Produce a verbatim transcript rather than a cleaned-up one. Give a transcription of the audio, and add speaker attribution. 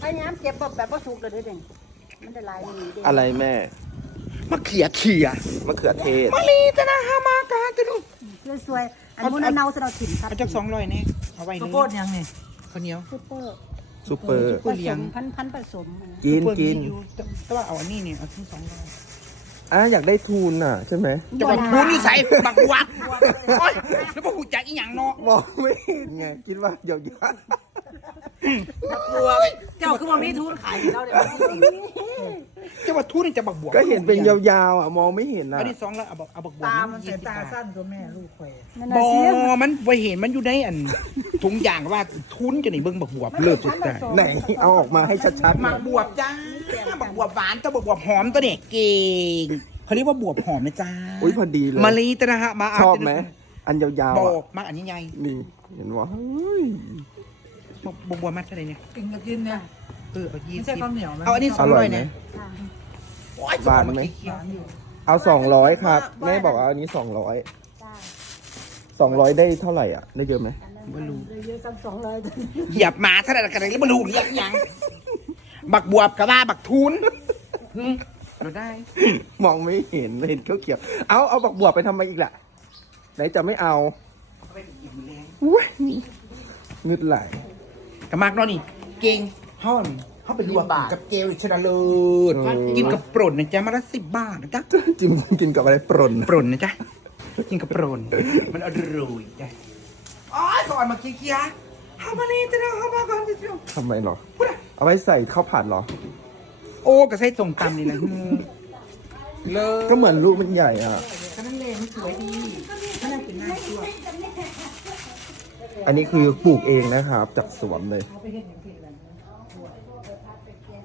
Speaker 1: พยายามเก็บแบบแบบว่าสุกเลยด้วยเด่นมันจะลายนี่เด่น
Speaker 2: อะไรแม่
Speaker 3: มะเขือเขีย
Speaker 2: มะเขือเทศ
Speaker 3: มะลีตะนะฮามากาตะดู
Speaker 1: สวยๆอันนู้นเนาสเราถิ่นครับ
Speaker 3: เอาจากสองร้อยเนี่ยเอาไว้เลย
Speaker 4: ข้าวโพดยังไง
Speaker 3: ข้าวเหนียว
Speaker 1: ซูเปอร์
Speaker 2: ซูเปอร์
Speaker 1: ผสมพันพันผสม
Speaker 2: กิน
Speaker 3: เปิด
Speaker 2: กิน
Speaker 3: มีอยู่แต่แต่ว่าเอาอันนี้เนี่ยเอาที่สองร้อย
Speaker 2: อ่ะอยากได้ทุนอ่ะ ใช่ไหม
Speaker 3: จะบอกทูนนี่ใส่บักวัดโอ้ยแล้วพวกหูจักอีหยังเนาะ
Speaker 2: มองไม่เห็นไง คิดว่าเดี๋ยวยัด
Speaker 4: บัวเจ้าคือว่ามีทุนขายอยู่แล้วเดี๋ยว
Speaker 3: จะว่าทูนนี่จะบักบวบ
Speaker 2: ก็เห็นเป็นยาวๆอ่ะ มองไม่เห็นอ่ะ
Speaker 3: อันนี้สองร้อยเอาบักเอาบักบวบ
Speaker 4: ตามันใส่ตาสั้นตัวแม่ลูกแคว
Speaker 1: นั่น
Speaker 3: บ
Speaker 1: น่ะ
Speaker 3: อ
Speaker 1: สิ
Speaker 3: มันไปเห็นมันอยู่ในอันถุงยางว่าทุนจะไหนเบิ่งบักบวบเลิศสุดแต่
Speaker 2: ไหน เอาออกมาให้ชัดๆหน่
Speaker 3: บั
Speaker 2: อก ย
Speaker 3: บวบจ้าบักบวบหวานตัวบักบวบหอมตัวเด็กเก่งเขาเรียกว่าบวบหอมนะจ้า
Speaker 2: อุ้ยพอดีเลย
Speaker 3: มะลิตะนะฮะมา
Speaker 2: ชอบไหม อันยาว
Speaker 3: บ
Speaker 2: ๆ
Speaker 3: อ
Speaker 2: อ่ะ
Speaker 3: กมาอันนี้ไง
Speaker 2: นี่ เห็นว่าเฮ้ย
Speaker 3: บักบวบมาเท่าไหร่เนี่ย
Speaker 4: กินกับกินเนี่ย
Speaker 3: เออเอายี่
Speaker 4: ไม่
Speaker 3: สิ
Speaker 4: ใช่
Speaker 3: บ
Speaker 4: ข้าวเหนียวไหม
Speaker 3: เอาอันนี้ส
Speaker 2: อ
Speaker 3: อง
Speaker 2: ร่
Speaker 3: ร้
Speaker 2: อ
Speaker 3: อย ย
Speaker 2: ไหม
Speaker 3: เนี่ย โอ้ย
Speaker 2: หวานไหม
Speaker 3: เคี้ยว
Speaker 2: เอาสองร้อยครับ แม่บอกเอาอันนี้สองร้อย
Speaker 1: จ้า
Speaker 2: สองร้อยได้เท่าไหร่อ่ะ ได้เยอะไหม
Speaker 3: ไม่รู้
Speaker 1: เยอะสักสองร้อย
Speaker 3: เหยียบหมาเท่าไหร่กันแล้วไม่รู้เรียกยังบักบวบกับว่าบักทุนหึเราได้
Speaker 2: มองไม่เห็นเห็นเขียวๆเอาเอาบักบวบไปทำไมอีกล่ะ ไหนจะไม่เอา
Speaker 3: เอาไปอีกแรง
Speaker 2: อุ้ยงึดไหล
Speaker 3: กับมากเนาะนี่ เก่งห้อนเขาไปรวมกับเจลชนะเลิศ
Speaker 2: เออ
Speaker 3: กินกับป่นนะจ๊ะมาละสิบบาทนะจ๊ะ
Speaker 2: จิ้มกินกับอะไรปรน
Speaker 3: ป่นนะจ๊ะกินกับป่นมันอร่อยจ้ะอ๋อสอนมาเคี้ยวๆฮามาลีจะได้ฮามาก่อนจะเที่ยว
Speaker 2: ทำไมหรอ เอาไว้ใส่ข้าวผัดเหรอ
Speaker 3: โอ้กระใส่ส่งตำนี่นะเลย
Speaker 2: ก็เหมือนลูกมันใหญ่อ่ะ
Speaker 3: ก็นั่นเลยมันสวยดีก็น่ากินน่าชัว
Speaker 2: อันนี้คือปลูกเองนะครับ จากสวนเลย